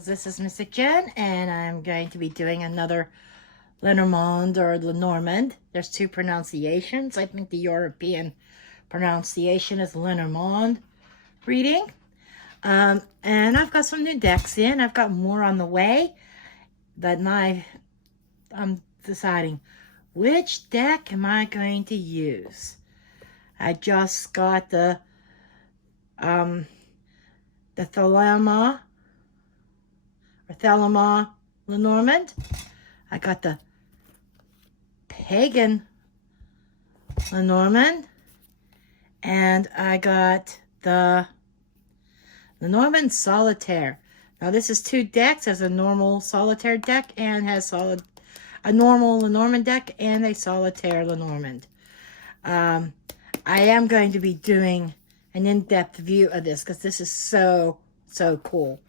Greetings, this is Mystic Jen, and I'm going to be doing another Lenormand or Lenormand. There's two pronunciations. I think the European pronunciation is Lenormand reading. And I've got some new decks in. I've got more on the way, but I'm deciding which deck am I going to use. I just got the Lenormand Lenormand. I got the Pagan Lenormand, and I got the Lenormand Solitaire. Now this is two decks. There's a normal Solitaire deck and has a normal Lenormand deck and a Solitaire Lenormand. I am going to be doing an in-depth view of this because this is so cool.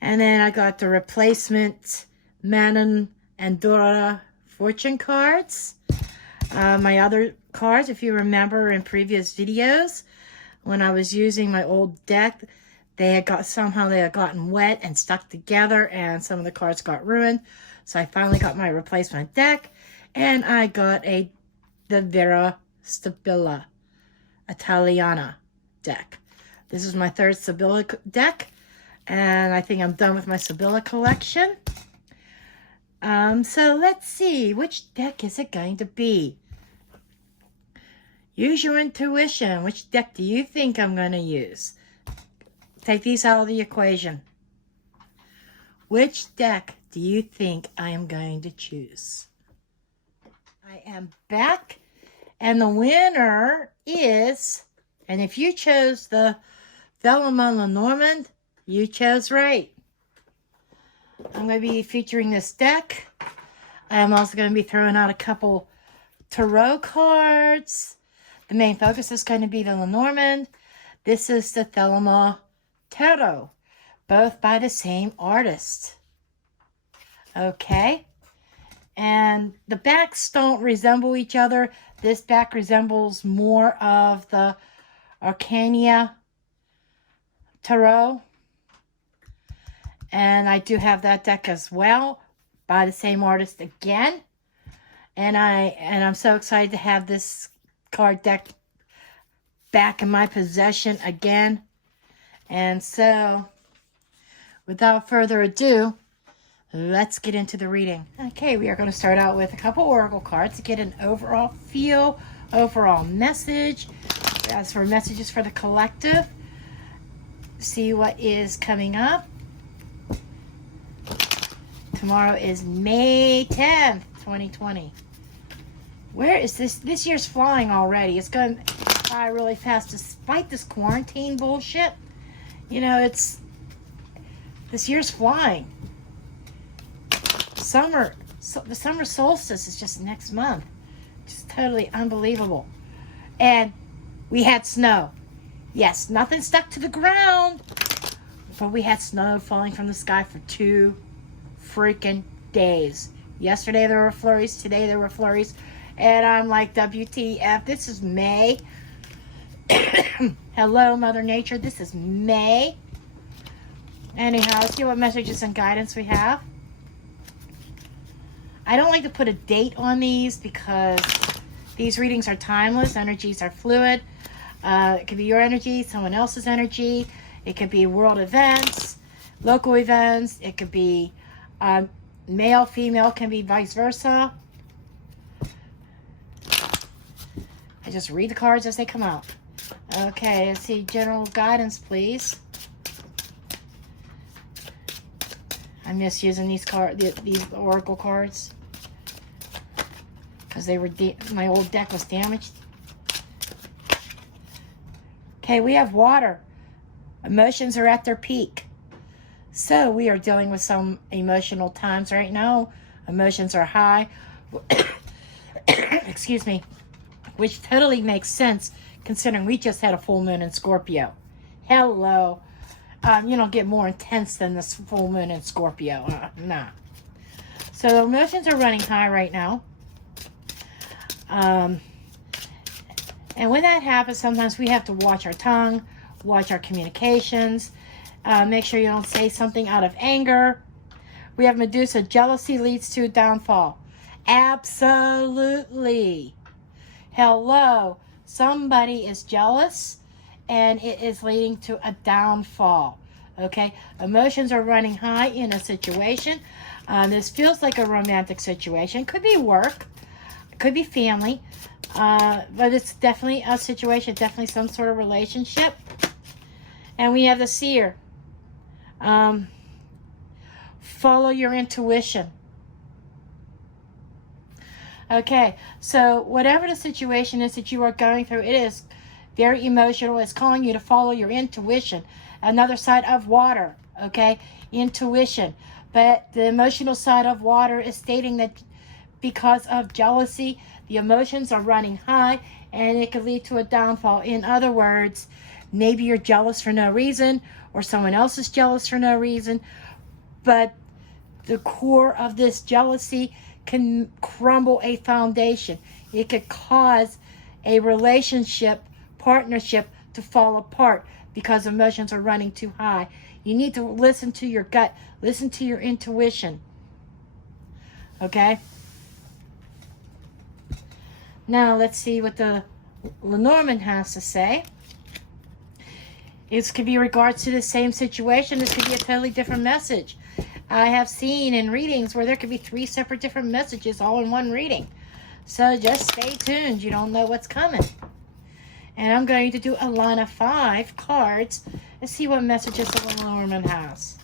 And then I got the replacement Manon and Dora fortune cards. My other cards, if you remember in previous videos, when I was using my old deck, somehow they had gotten wet and stuck together, and some of the cards got ruined. So I finally got my replacement deck, and I got the Vera Stabila Italiana deck. This is my third Stabila deck, and I think I'm done with my Stabila collection. So let's see, which deck is it going to be? Use your intuition. Which deck do you think I'm going to use? Take these out of the equation. Which deck do you think I am going to choose? I am back, and the winner is, and if you chose the Lenormand Lenormand, you chose right. I'm going to be featuring this deck. I'm also going to be throwing out a couple tarot cards. The main focus is going to be the Lenormand. This is the Lenormand Tarot, both by the same artist. Okay. And the backs don't resemble each other. This back resembles more of the Arcania Tarot. And I do have that deck as well by the same artist again. And I'm so excited to have this card deck back in my possession again. And so, without further ado, let's get into the reading. Okay, we are going to start out with a couple oracle cards to get an overall feel, overall message. As for messages for the collective, see what is coming up. Tomorrow is May 10th, 2020. Where is this? This year's flying already. It's going by really fast despite this quarantine bullshit. You know, this year's flying. The summer solstice is just next month. Just totally unbelievable. And we had snow. Yes, nothing stuck to the ground, but we had snow falling from the sky for 2 freaking days. Yesterday there were flurries, today there were flurries, and I'm like, WTF, this is May. Hello, Mother Nature, this is May. Anyhow, let's see what messages and guidance we have. I don't like to put a date on these because these readings are timeless. Energies are fluid. It could be your energy, someone else's energy. It could be world events, local events. It could be male, female, can be vice versa. I just read the cards as they come out. Okay, let's see. General guidance, please. I miss using these oracle cards because my old deck was damaged. Okay, we have water. Emotions are at their peak. So we are dealing with some emotional times right now. Emotions are high. Excuse me. Which totally makes sense considering we just had a full moon in Scorpio. Hello. You don't get more intense than this full moon in Scorpio. Nah. So emotions are running high right now. And when that happens, sometimes we have to watch our tongue, watch our communications. Make sure you don't say something out of anger. We have Medusa. Jealousy leads to downfall. Absolutely. Hello. Somebody is jealous and it is leading to a downfall. Okay? Emotions are running high in a situation. This feels like a romantic situation. Could be work. Could be family. But it's definitely a situation. Definitely some sort of relationship. And we have the seer. Follow your intuition. Okay, so whatever the situation is that you are going through, it is very emotional. It's calling you to follow your intuition. Another side of water, okay? Intuition. But the emotional side of water is stating that because of jealousy, the emotions are running high and it could lead to a downfall. In other words, maybe you're jealous for no reason or someone else is jealous for no reason, but the core of this jealousy can crumble a foundation. It could cause a relationship, partnership to fall apart because emotions are running too high. You need to listen to your gut, listen to your intuition. Okay? Now let's see what the Lenormand has to say. This could be regards to the same situation. This could be a totally different message. I have seen in readings where there could be 3 separate different messages all in one reading. So just stay tuned. You don't know what's coming. And I'm going to do a line of 5 cards and see what messages the Lenormand has.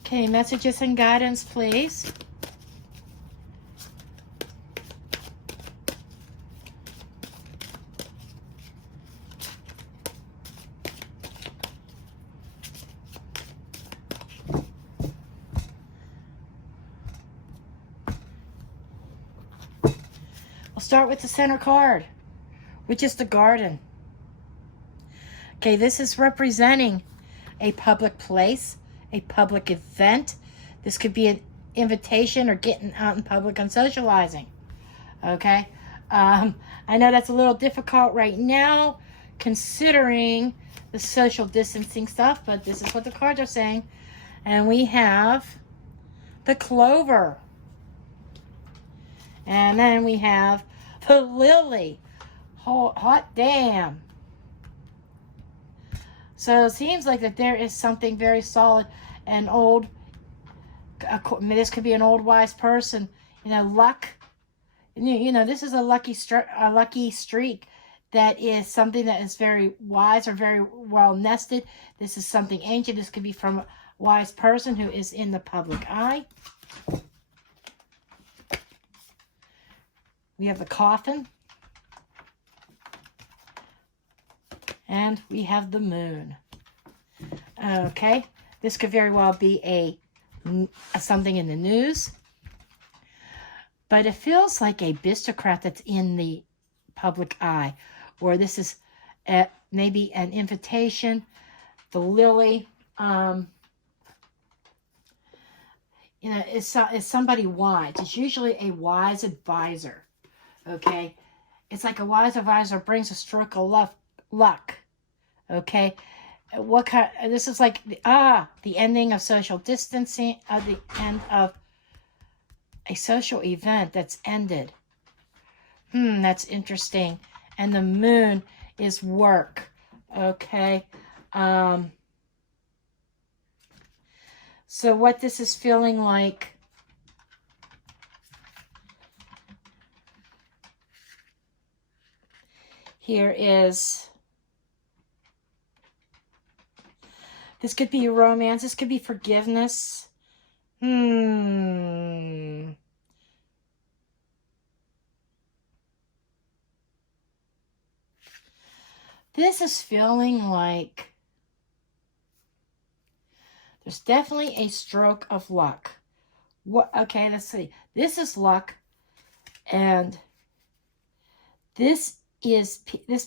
Okay, messages and guidance, please. We'll start with the center card, which is the garden. Okay, this is representing a public place, a public event. This could be an invitation or getting out in public and socializing. Okay, I know that's a little difficult right now considering the social distancing stuff, but this is what the cards are saying. And we have the clover. And then we have the lily. Hot damn. So it seems like that there is something very solid and old. This could be an old wise person. You know, luck. You know, this is a lucky streak that is something that is very wise or very well nested. This is something ancient. This could be from a wise person who is in the public eye. We have the coffin. And we have the moon. Okay. This could very well be a something in the news. But it feels like a aristocrat that's in the public eye. Or this is maybe an invitation. The lily. You know, is somebody wise. It's usually a wise advisor. Okay, it's like a wise advisor brings a stroke of luck. Okay, what kind? This is like the ending of social distancing, the end of a social event that's ended. That's interesting. And the moon is work. Okay. So what this is feeling like. Here is, this could be romance, this could be forgiveness. This is feeling like there's definitely a stroke of luck. What? Okay, let's see. This is luck, and this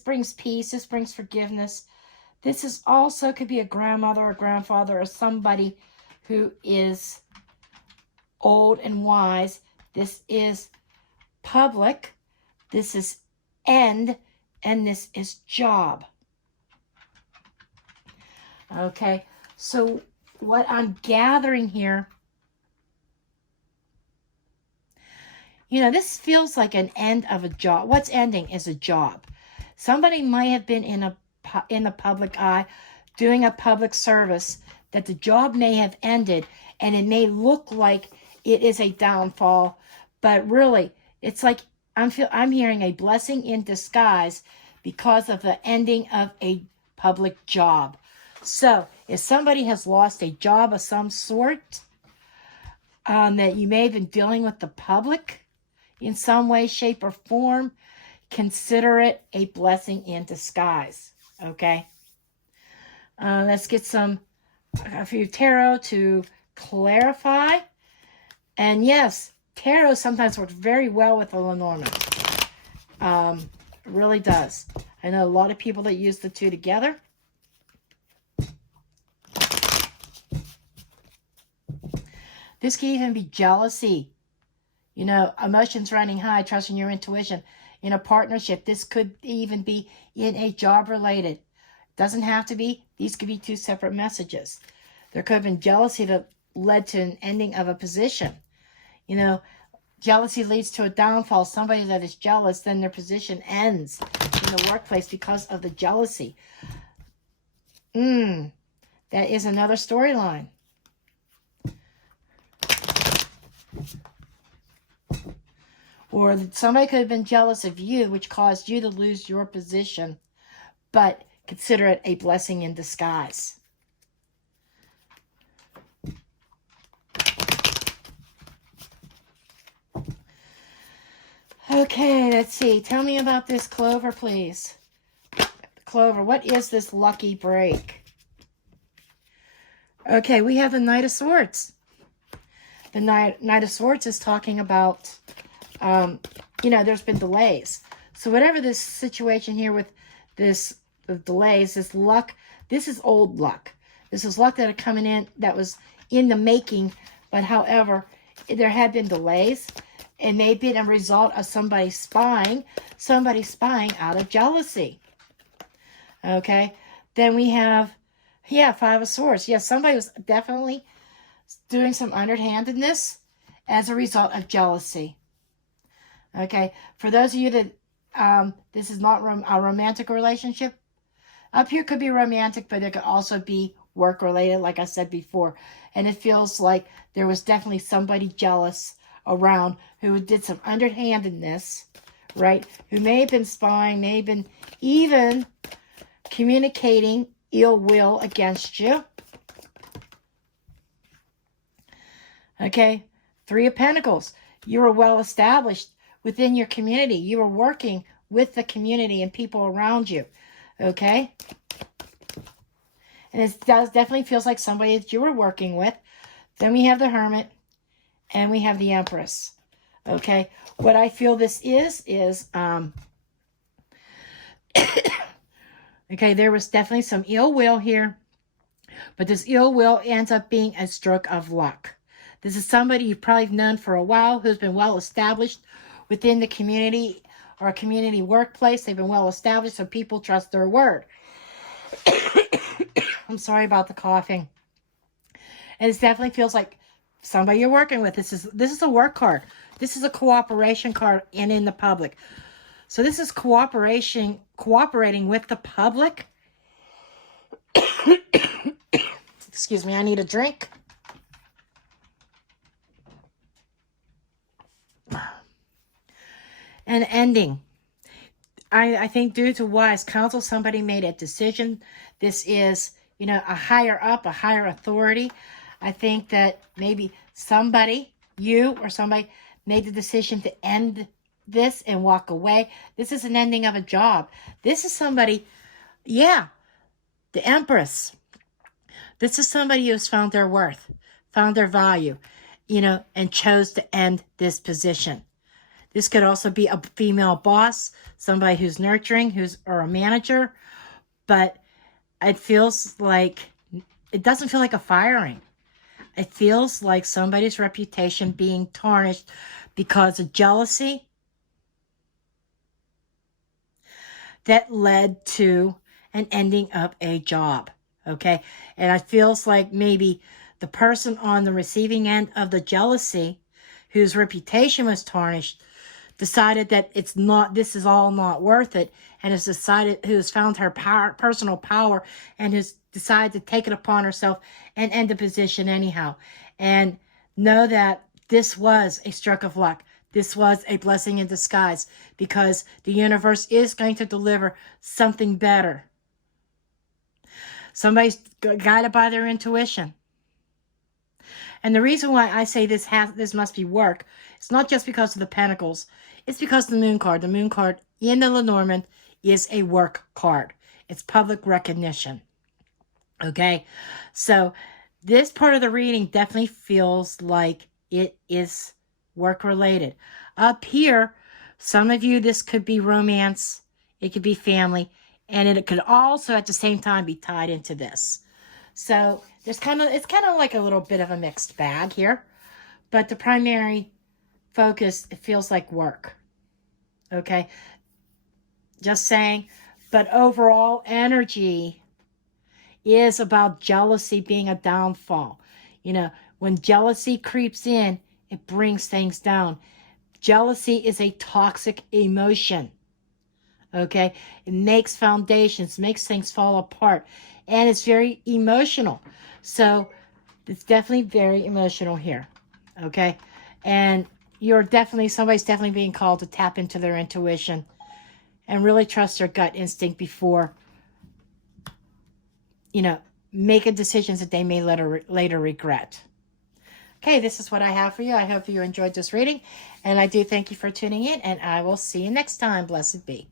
brings peace. This brings forgiveness. This is also could be a grandmother or grandfather or somebody who is old and wise. This is public, this is end, and this is job. Okay, so what I'm gathering here, this feels like an end of a job. What's ending is a job. Somebody might have been in the public eye doing a public service that the job may have ended, and it may look like it is a downfall, but really it's like I'm hearing a blessing in disguise because of the ending of a public job. So if somebody has lost a job of some sort, that you may have been dealing with the public in some way, shape, or form, consider it a blessing in disguise. Okay? Let's get a few tarot to clarify. And yes, tarot sometimes works very well with the Lenormand. It really does. I know a lot of people that use the two together. This can even be jealousy. Emotions running high, trusting your intuition. In a partnership, this could even be in a job related. Doesn't have to be. These could be two separate messages. There could have been jealousy that led to an ending of a position. Jealousy leads to a downfall. Somebody that is jealous, then their position ends in the workplace because of the jealousy. That is another storyline. Or somebody could have been jealous of you, which caused you to lose your position, but consider it a blessing in disguise. Okay, let's see. Tell me about this clover, please. Clover, what is this lucky break? Okay, we have the Knight of Swords. The Knight of Swords is talking about, there's been delays. So whatever this situation here with the delays, this luck, this is old luck. This is luck that are coming in that was in the making, but however, there have been delays. It may have been a result of somebody spying out of jealousy. Okay, then we have, Five of Swords. Yes, somebody was definitely doing some underhandedness as a result of jealousy. Okay, for those of you that this is not a romantic relationship, up here could be romantic, but it could also be work related, like I said before. And it feels like there was definitely somebody jealous around who did some underhandedness, right? Who may have been spying, may have been even communicating ill will against you. Okay, Three of Pentacles. You were well established within your community. You were working with the community and people around you. Okay? And it definitely feels like somebody that you were working with. Then we have the Hermit. And we have the Empress. Okay? What I feel this is okay, there was definitely some ill will here. But this ill will ends up being a stroke of luck. This is somebody you've probably known for a while who's been well established within the community or a community workplace. They've been well established, so people trust their word. I'm sorry about the coughing. And it definitely feels like somebody you're working with. This is a work card. This is a cooperation card and in the public. So this is cooperating with the public. Excuse me, I need a drink. And ending. I think due to wise counsel, somebody made a decision. This is, a higher up, a higher authority. I think that maybe somebody, you or somebody, made the decision to end this and walk away. This is an ending of a job. This is somebody, the Empress. This is somebody who's found their worth, found their value, and chose to end this position. This could also be a female boss, somebody who's nurturing, or a manager, but it doesn't feel like a firing. It feels like somebody's reputation being tarnished because of jealousy, that led to an ending of a job. Okay. And it feels like maybe the person on the receiving end of the jealousy, whose reputation was tarnished, decided that this is all not worth it, and who's found her personal power, and has decided to take it upon herself and end the position anyhow. And know that this was a stroke of luck. This was a blessing in disguise, because the universe is going to deliver something better. Somebody's guided by their intuition. And the reason why I say this must be work, it's not just because of the Pentacles. It's because of the Moon card. The Moon card in the Lenormand is a work card. It's public recognition. Okay? So this part of the reading definitely feels like it is work related. Up here, some of you, this could be romance. It could be family. And it could also at the same time be tied into this. So it's kind of like a little bit of a mixed bag here. But the primary focus, it feels like work. Okay? Just saying. But overall energy is about jealousy being a downfall. You know, when jealousy creeps in, it brings things down. Jealousy is a toxic emotion. Okay? It makes foundations, makes things fall apart. And it's very emotional. So it's definitely very emotional here. Okay? And somebody's definitely being called to tap into their intuition and really trust their gut instinct before, making decisions that they may later regret. Okay, this is what I have for you. I hope you enjoyed this reading. And I do thank you for tuning in. And I will see you next time. Blessed be.